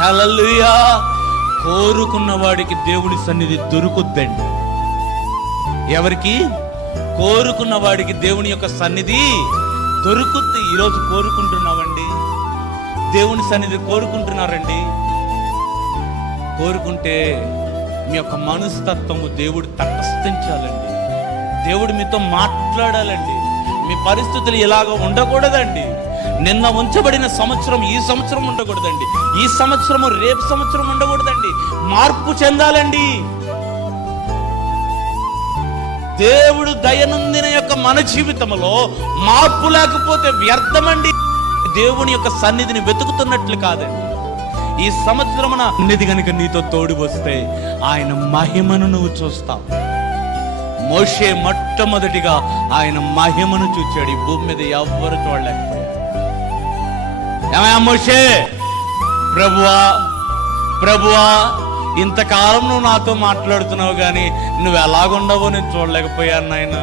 హలలుయా కోరుకున్న వాడికి దేవుడి సన్నిధి దొరుకుద్దండి. ఎవరికి? కోరుకున్న వాడికి దేవుని యొక్క సన్నిధి దొరుకుద్ది. ఈరోజు కోరుకుంటున్నామండి. దేవుని సన్నిధి కోరుకుంటున్నారండి. కోరుకుంటే మీ యొక్క మనస్తత్వము దేవుడు తటస్థించాలండి. దేవుడు మీతో మాట్లాడాలండి. మీ పరిస్థితులు ఇలాగ ఉండకూడదండి. నిన్న ఉంచబడిన సంవత్సరం ఈ సంవత్సరం ఉండకూడదండి. ఈ సంవత్సరము రేపు సంవత్సరం ఉండకూడదండి. మార్పు చెందాలండి. దేవుడు దయనుందిన యొక్క మన జీవితంలో మార్పు లేకపోతే వ్యర్థమండి. దేవుని యొక్క సన్నిధిని వెతుకుతున్నట్లు కాదండి. ఈ సంవత్సరమున సన్నిధి కనుక నీతో తోడు వస్తే ఆయన మహిమను నువ్వు చూస్తావు. మోషే మొట్టమొదటిగా ఆయన మహిమను చూచాడు. ఈ భూమి మీద ఎవ్వరు చూడలేకపోయాడు మోషే ప్రభువా ప్రభువా ఇంతకాలం నువ్వు నాతో మాట్లాడుతున్నావు కానీ నువ్వు ఎలాగుండవో నేను చూడలేకపోయాను నాయన.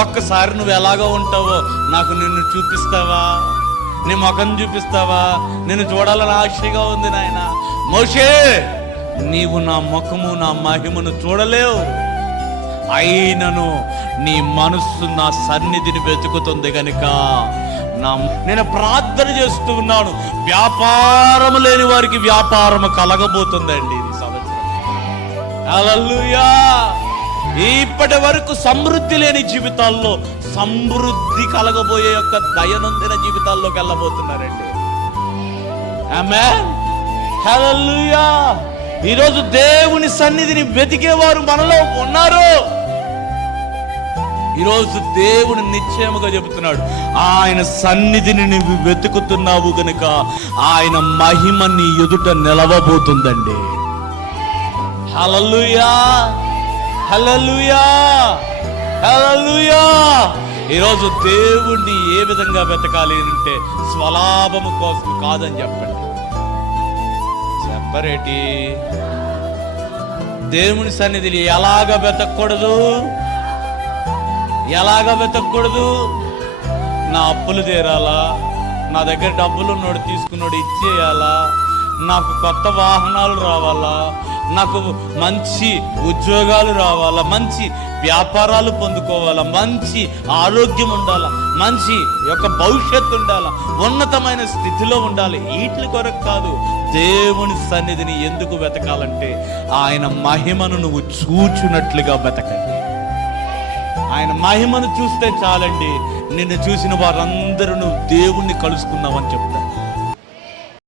ఒక్కసారి నువ్వు ఎలాగో ఉంటావో నాకు నిన్ను చూపిస్తావా? నీ ముఖం చూపిస్తావా? నిన్ను చూడాలని ఆశగా ఉంది నాయన. మోషే నీవు నా ముఖము నా మహిమను చూడలేవు. అయినను నీ మనస్సు నా సన్నిధిని వెతుకుతుంది గనుక ఉన్నాము. నేను ప్రార్థన చేస్తూ ఉన్నాను. వ్యాపారము లేని వారికి వ్యాపారం కలగబోతుందండి ఈ సంవత్సరం. హల్లెలూయా! ఇప్పటి వరకు సమృద్ధి లేని జీవితాల్లో సమృద్ధి కలగబోయే యొక్క దయనొందిన జీవితాల్లోకి వెళ్ళబోతున్నారండి. ఆమేన్ ఈరోజు దేవుని సన్నిధిని వెతికేవారు మనలో ఉన్నారు. ఈరోజు దేవుడు నిశ్చయముగా చెబుతున్నాడు ఆయన సన్నిధిని నువ్వు వెతుకుతున్నావు గనుక ఆయన మహిమ నీ ఎదుట నిలవబోతుందండి. హల్లెలూయా హల్లెలూయా హల్లెలూయా. ఈరోజు దేవుణ్ణి ఏ విధంగా వెతకాలి అంటే స్వలాభము కోసం కాదని చెప్పండి. చెప్పరేటి? దేవుని సన్నిధిని ఎలాగ వెతకూడదు? ఎలాగ వెతకూడదు? నా అప్పులు తీరాలా? నా దగ్గర డబ్బులు ఉన్నోడు తీసుకున్నాడు ఇచ్చేయాలా? నాకు కొత్త వాహనాలు రావాలా? నాకు మంచి ఉద్యోగాలు రావాలా? మంచి వ్యాపారాలు పొందుకోవాలా? మంచి ఆరోగ్యం ఉండాలా? మంచి యొక్క భవిష్యత్తు ఉండాలా? ఉన్నతమైన స్థితిలో ఉండాలి. వీటి కొరకు కాదు దేవుని సన్నిధిని ఎందుకు వెతకాలంటే ఆయన మహిమను నువ్వు చూచున్నట్లుగా వెతకండి. ఆయన మహిమను చూస్తే చాలండి. నిన్ను చూసిన వారందరూ నువ్వు దేవుణ్ణి కలుసుకున్నావని చెప్తారు.